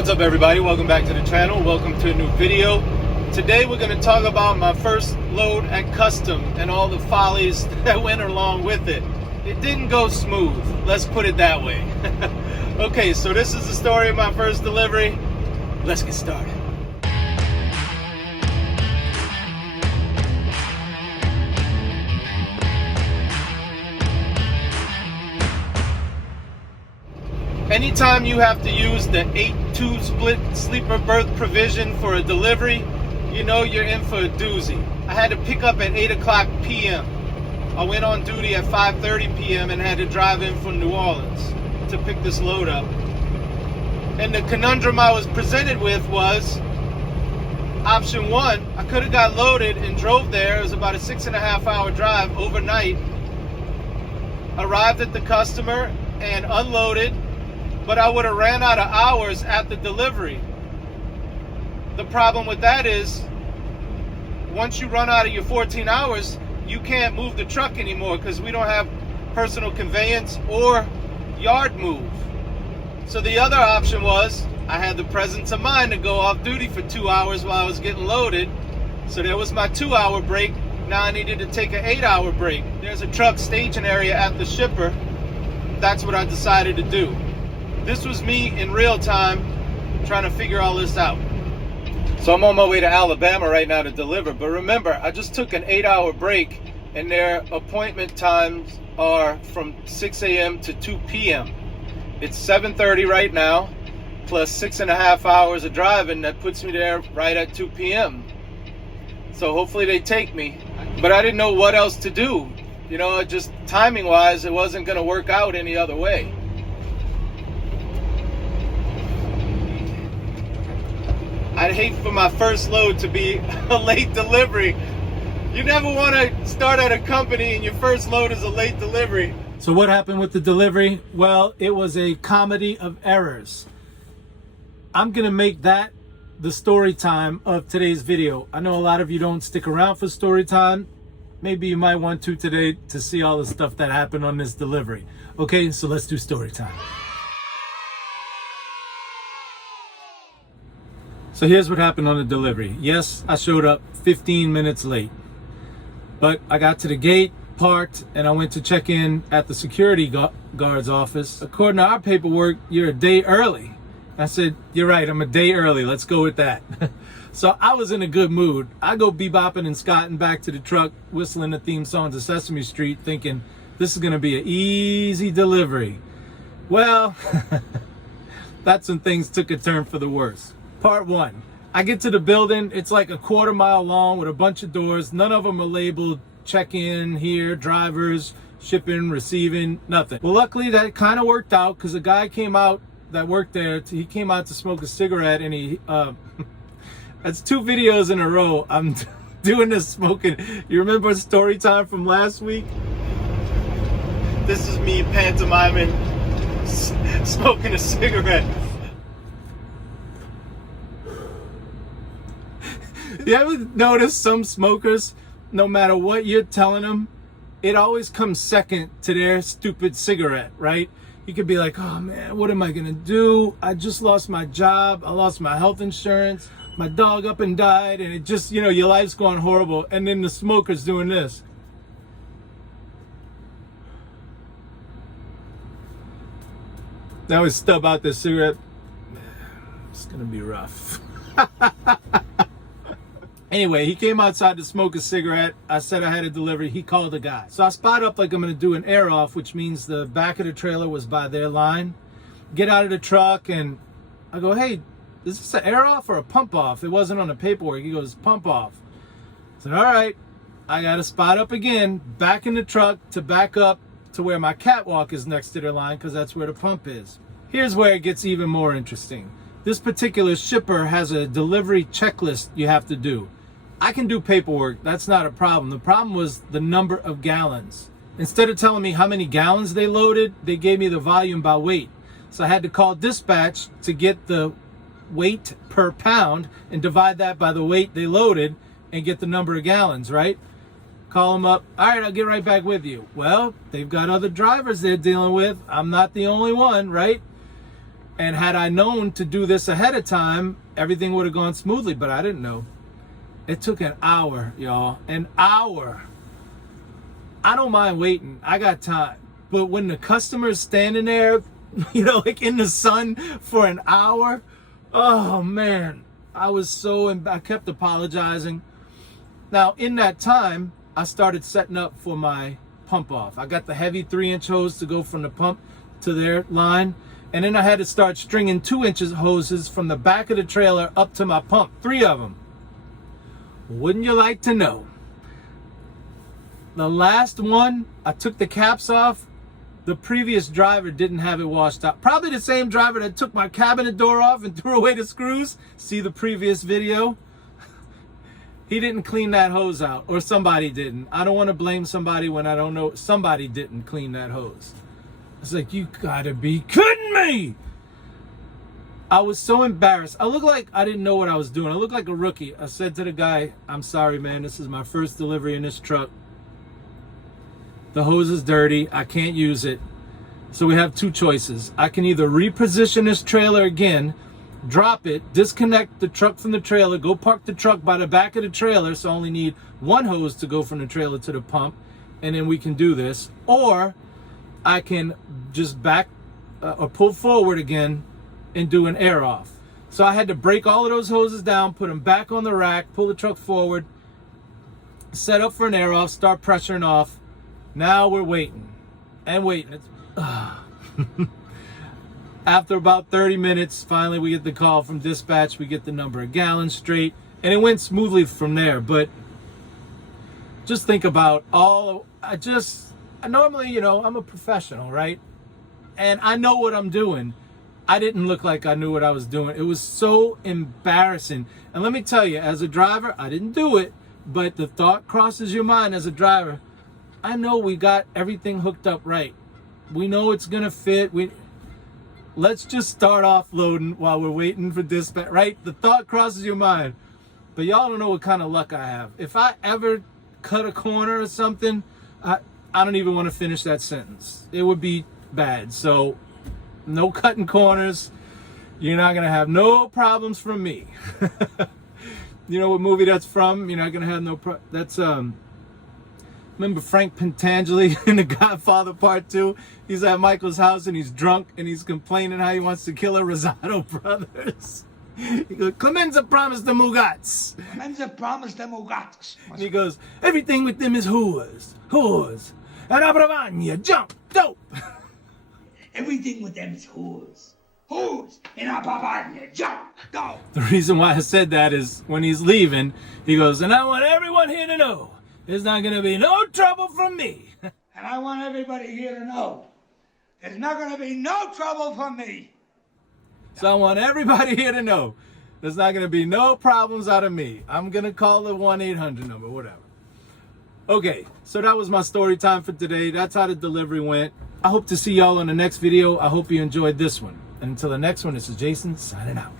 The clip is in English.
What's up, everybody? Welcome back to the channel. Welcome to a new video. Today we're going to talk about my first load at Custom and all the follies that went along with it. It didn't go smooth, let's put it that way. Okay, so this is the story of my first delivery. Let's get started. Anytime you have to use the 8-2 split sleeper berth provision for a delivery, you know you're in for a doozy. I had to pick up at 8 o'clock p.m. I went on duty at 5:30 p.m. and had to drive in from New Orleans to pick this load up. And the conundrum I was presented with was, option one, I could have got loaded and drove there. It was about a 6.5 hour drive overnight. Arrived at the customer and unloaded, but I would have ran out of hours at the delivery. The problem with that is, once you run out of your 14 hours, you can't move the truck anymore because we don't have personal conveyance or yard move. So the other option was, I had the presence of mind to go off duty for 2 hours while I was getting loaded. So there was my 2 hour break. Now I needed to take an 8 hour break. There's a truck staging area at the shipper. That's what I decided to do. This was me in real time trying to figure all this out. So I'm on my way to Alabama right now to deliver. But remember, I just took an 8 hour break and their appointment times are from 6 a.m. to 2 p.m. It's 7:30 right now, plus 6.5 hours of driving. That puts me there right at 2 p.m. So hopefully they take me. But I didn't know what else to do. You know, just timing wise, it wasn't going to work out any other way. I'd hate for my first load to be a late delivery. You never want to start at a company and your first load is a late delivery. So what happened with the delivery? Well, it was a comedy of errors. I'm going to make that the story time of today's video. I know a lot of you don't stick around for story time. Maybe you might want to today to see all the stuff that happened on this delivery. Okay, so let's do story time. So here's what happened on the delivery. Yes, I showed up 15 minutes late, but I got to the gate, parked, and I went to check in at the security guard's office. According to our paperwork, you're a day early. I said, you're right, I'm a day early. Let's go with that. So I was in a good mood. I go bebopping and scotting back to the truck, whistling the theme song to Sesame Street, thinking this is gonna be an easy delivery. Well, that's when things took a turn for the worse. Part one, I get to the building. It's like a 1/4 mile long with a bunch of doors. None of them are labeled check-in here, drivers, shipping, receiving, nothing. Well, luckily that kind of worked out because a guy came out that worked there. He came out to smoke a cigarette and he, that's 2 videos in a row. I'm doing this smoking. You remember story time from last week? This is me pantomiming, smoking a cigarette. You ever notice some smokers, no matter what you're telling them, it always comes second to their stupid cigarette, right? You could be like, oh man, what am I gonna do? I just lost my job. I lost my health insurance. My dog up and died. And it just, you know, your life's going horrible. And then the smoker's doing this. Now we stub out the cigarette. It's gonna be rough. Anyway, he came outside to smoke a cigarette. I said I had a delivery. He called a guy. So I spot up like I'm going to do an air off, which means the back of the trailer was by their line. Get out of the truck and I go, hey, is this an air off or a pump off? It wasn't on the paperwork. He goes, pump off. I said, all right. I got to spot up again, back in the truck to back up to where my catwalk is next to their line because that's where the pump is. Here's where it gets even more interesting. This particular shipper has a delivery checklist you have to do. I can do paperwork, that's not a problem. The problem was the number of gallons. Instead of telling me how many gallons they loaded, they gave me the volume by weight. So I had to call dispatch to get the weight per pound and divide that by the weight they loaded and get the number of gallons, right? Call them up. All right, I'll get right back with you. Well, they've got other drivers they're dealing with. I'm not the only one, right? And had I known to do this ahead of time, everything would have gone smoothly, but I didn't know. It took an hour, y'all. An hour. I don't mind waiting. I got time. But when the customer's standing there, you know, like in the sun for an hour, oh man, I kept apologizing. Now, in that time, I started setting up for my pump off. I got the heavy 3-inch hose to go from the pump to their line. And then I had to start stringing 2-inch hoses from the back of the trailer up to my pump, 3 of them. Wouldn't you like to know? The last one, I took the caps off. The previous driver didn't have it washed out. Probably the same driver that took my cabinet door off and threw away the screws. See the previous video? He didn't clean that hose out, or somebody didn't. I don't want to blame somebody when I don't know. Somebody didn't clean that hose. It's like, you gotta be kidding me! I was so embarrassed. I looked like I didn't know what I was doing. I looked like a rookie. I said to the guy, I'm sorry, man. This is my first delivery in this truck. The hose is dirty. I can't use it. So we have 2 choices. I can either reposition this trailer again, drop it, disconnect the truck from the trailer, go park the truck by the back of the trailer, so I only need 1 hose to go from the trailer to the pump, and then we can do this. Or I can just back or pull forward again and do an air off. So I had to break all of those hoses down, put them back on the rack, pull the truck forward, set up for an air off, start pressuring off. Now we're waiting and waiting. After about 30 minutes, finally we get the call from dispatch. We get the number of gallons straight, and it went smoothly from there. But just think about normally, you know, I'm a professional, right? And I know what I'm doing. I didn't look like I knew what I was doing. It was so embarrassing. And let me tell you, as a driver, I didn't do it, but the thought crosses your mind as a driver. I know we got everything hooked up right. We know it's gonna fit. Let's just start offloading while we're waiting for dispatch, right? The thought crosses your mind. But y'all don't know what kind of luck I have. If I ever cut a corner or something, I don't even want to finish that sentence. It would be bad. So no cutting corners. You're not going to have no problems from me. You know what movie that's from? You're not going to have no that's remember Frank Pentangeli in The Godfather Part 2? He's at Michael's house and he's drunk and he's complaining how he wants to kill a Rosado brothers. He goes, Clemenza promised the Mugats. Clemenza promised the Mugats. And he goes, everything with them is whores. And Abravania, jump, dope. Everything with them is whores. And Abravania, jump, go. The reason why I said that is when he's leaving, he goes, and I want everyone here to know there's not going to be no trouble from me. And I want everybody here to know there's not going to be no trouble from me. So I want everybody here to know there's not going to be no problems out of me. I'm going to call the 1-800 number, whatever. Okay, so that was my story time for today. That's how the delivery went. I hope to see y'all on the next video. I hope you enjoyed this one. And until the next one, this is Jason signing out.